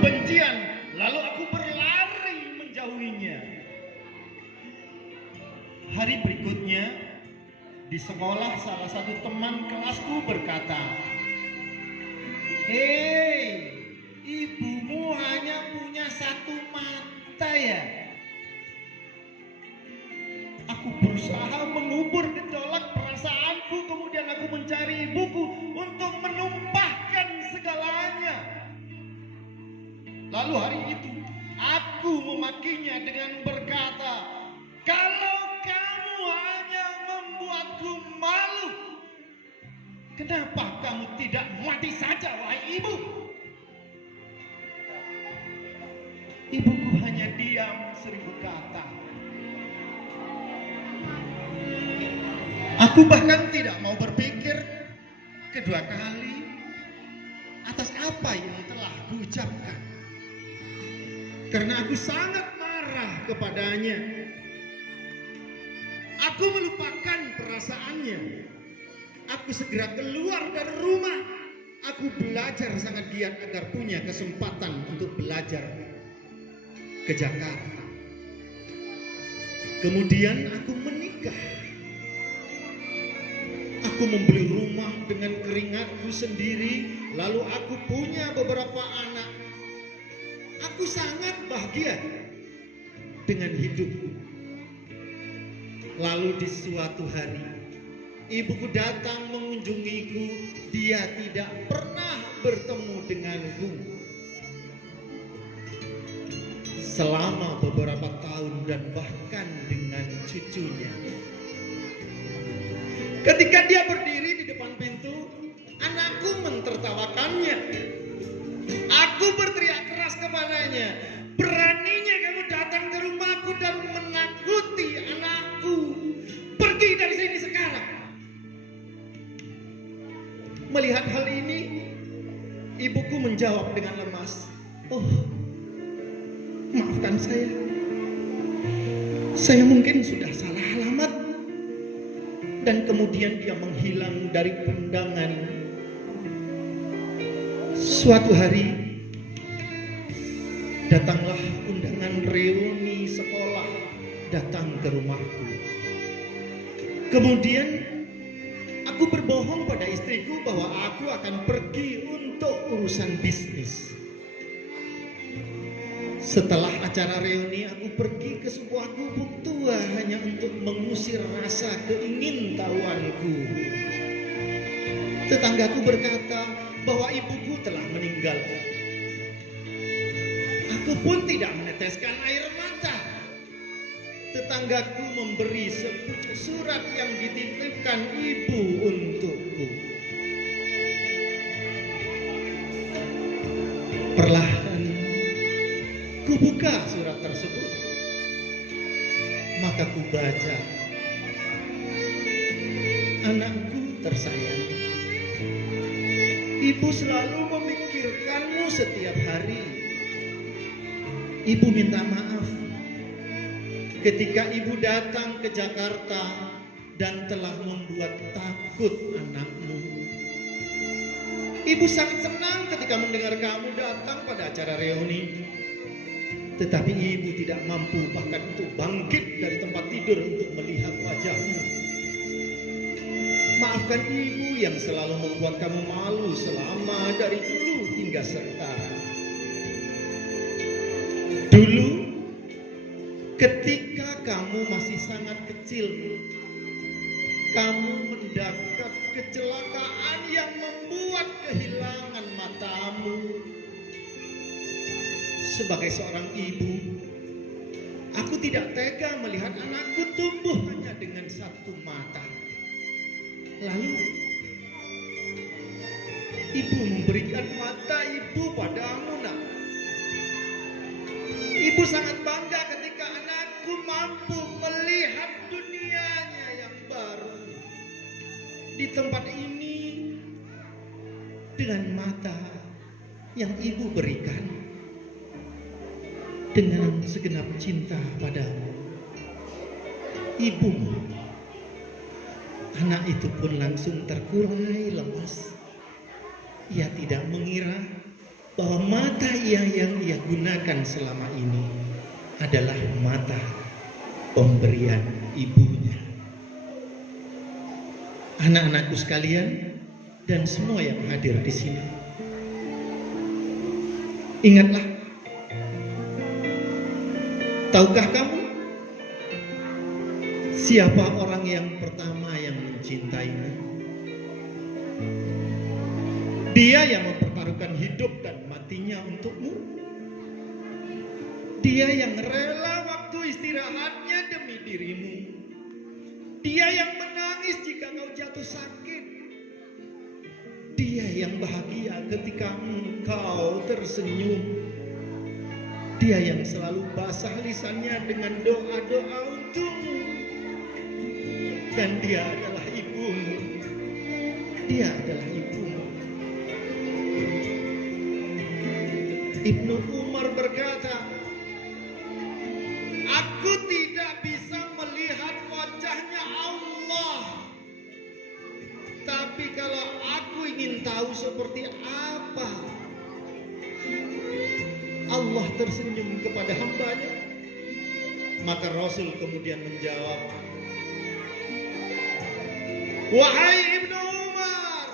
kebencian, lalu aku berlari menjauhinya. Hari berikutnya, di sekolah salah satu teman kelasku berkata, "Hei, ibumu hanya punya satu mata ya?" Aku berusaha mengubur gejolak perasaanku, kemudian aku mencari ibuku untuk menumpahkan segalanya. Lalu hari itu, aku memakinya dengan berkata, "Kalau kamu hanya membuatku malu, kenapa kamu tidak mati saja, wahai ibu?" Ibuku hanya diam 1000 kata. Aku bahkan tidak mau berpikir kedua kali atas apa yang telah kuucapkan, karena aku sangat marah kepadanya. Aku melupakan perasaannya. Aku segera keluar dari rumah. Aku belajar sangat giat agar punya kesempatan untuk belajar ke Jakarta. Kemudian aku menikah. Aku membeli rumah dengan keringatku sendiri, lalu aku punya beberapa anak. Aku sangat bahagia dengan hidupku. Lalu di suatu hari, ibuku datang mengunjungiku. Dia tidak pernah bertemu denganku selama beberapa tahun dan bahkan dengan cucunya. Ketika dia berdiri di depan pintu, anakku mentertawakannya. Aku berteriak keras kepadanya, "Beraninya kamu datang ke rumahku dan menakuti anakku. Pergi dari sini sekarang." Melihat hal ini, ibuku menjawab dengan lemas, "Oh, maafkan saya. Saya mungkin sudah salah alamat." Dan kemudian dia menghilang dari pandangan. Suatu hari, datanglah undangan reuni sekolah datang ke rumahku. Kemudian aku berbohong pada istriku bahwa aku akan pergi untuk urusan bisnis. Setelah acara reuni, aku pergi ke sebuah gubuk tua hanya untuk mengusir rasa keingintahuanku. Tetanggaku berkata bahwa ibuku telah meninggal. Aku pun tidak meneteskan air mata. Tetanggaku memberi sepucuk surat yang dititipkan ibu untukku. Perlahan ku buka surat tersebut, maka ku baca, "Anakku tersayang, ibu selalu memikirkanmu setiap hari. Ibu minta maaf ketika ibu datang ke Jakarta dan telah membuat takut anakmu. Ibu sangat senang ketika mendengar kamu datang pada acara reuni. Tetapi ibu tidak mampu bahkan untuk bangkit dari tempat tidur untuk melihat wajahmu. Maafkan ibu yang selalu membuat kamu malu selama dari dulu hingga sekarang. Dulu, ketika kamu masih sangat kecil, kamu mendapat kecelakaan yang membuat kehilangan matamu. Sebagai seorang ibu, aku tidak tega melihat anakku tumbuh hanya dengan satu mata. Lalu, ibu memberikan mata ibu padamu, nak. Ibu sangat bangga ketika anakku mampu melihat dunianya yang baru di tempat ini dengan mata yang ibu berikan. Dengan segenap cinta padamu, ibu." Anak itu pun langsung terkulai lemas. Ia tidak mengira bahwa mata yang ia gunakan selama ini adalah mata pemberian ibunya. Anak-anakku sekalian dan semua yang hadir di sini, ingatlah, tahukah kamu siapa orang yang pertama yang mencintaimu? Dia yang mempertaruhkan hidup dan matinya untukmu. Dia yang rela waktu istirahatnya demi dirimu. Dia yang menangis jika kau jatuh sakit. Dia yang bahagia ketika engkau tersenyum. Dia yang selalu basah lisannya dengan doa-doa untukmu. Dan dia adalah ibumu. Dia adalah ibumu. Ibnu Umar berkata, aku tidak bisa melihat wajahnya Allah, tapi kalau aku ingin tahu seperti apa Allah tersenyum kepada hambanya, maka Rasul kemudian menjawab, wahai Ibnu Umar,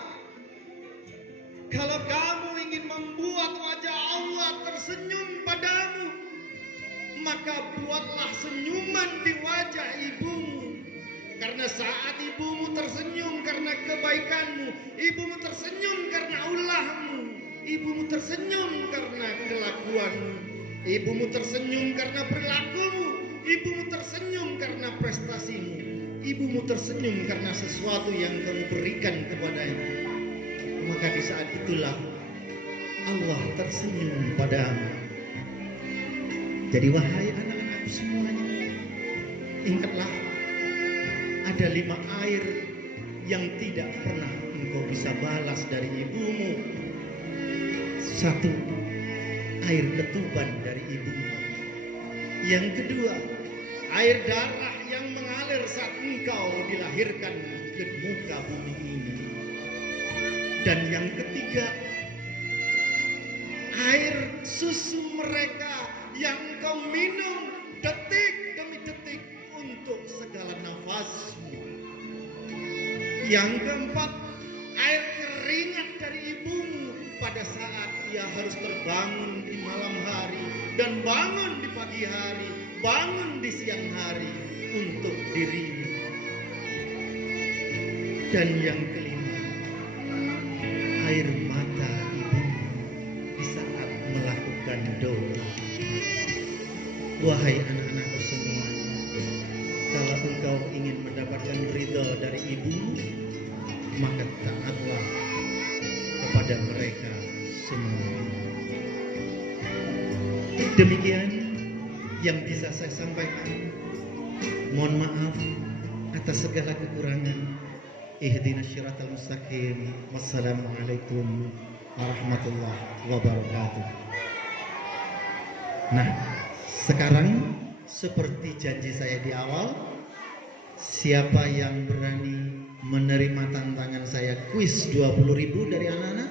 kalau kamu ingin membuat wajah Allah tersenyum padamu, maka buatlah senyuman di wajah ibumu. Karena saat ibumu tersenyum karena kebaikanmu, ibumu tersenyum karena ulahmu, ibumu tersenyum karena kelakuanmu, ibumu tersenyum karena perilakumu, ibumu tersenyum karena prestasimu, ibumu tersenyum karena sesuatu yang kamu berikan kepadanya. Maka di saat itulah Allah tersenyum padamu. Jadi wahai anak-anakku semuanya, ingatlah, ada 5 air yang tidak pernah engkau bisa balas dari ibumu. 1, air ketuban dari ibumu. Yang kedua, air darah yang mengalir saat engkau dilahirkan ke muka bumi ini. Dan yang ketiga, air susu mereka yang kau minum detik demi detik untuk segala nafasmu. Yang keempat, air keringat dari ibumu pada saat ia harus terbangun di malam hari dan bangun di pagi hari, bangun di siang hari untuk dirimu. Dan yang kelima, air mata ibumu di saat melakukan doa. Wahai anak-anakku semuanya, kalau engkau ingin mendapatkan ridha dari ibumu, maka taatlah kepada mereka semua. Demikian yang bisa saya sampaikan. Mohon maaf atas segala kekurangan. Ihdinas siratal mustaqim. Wassalamualaikum warahmatullahi wabarakatuh. Nah, sekarang seperti janji saya di awal, siapa yang berani menerima tantangan saya kuis 20.000 dari anak-anak?